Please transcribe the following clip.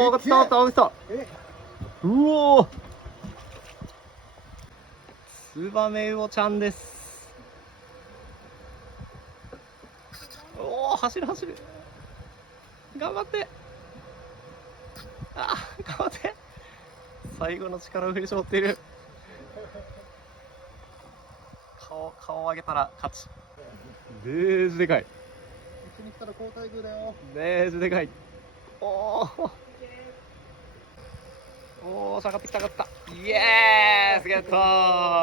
おー、上がった上がった上がった。うおー、ツバメウオちゃんです。おお、走る走る。頑張って。あー、頑張って。最後の力を振り絞っている。顔を上げたら勝ち。デージでかい。一緒に来たら交代ぐだよ。デージでかい。おー、おー、下がってきた上がった。イエーイ、ゲットー。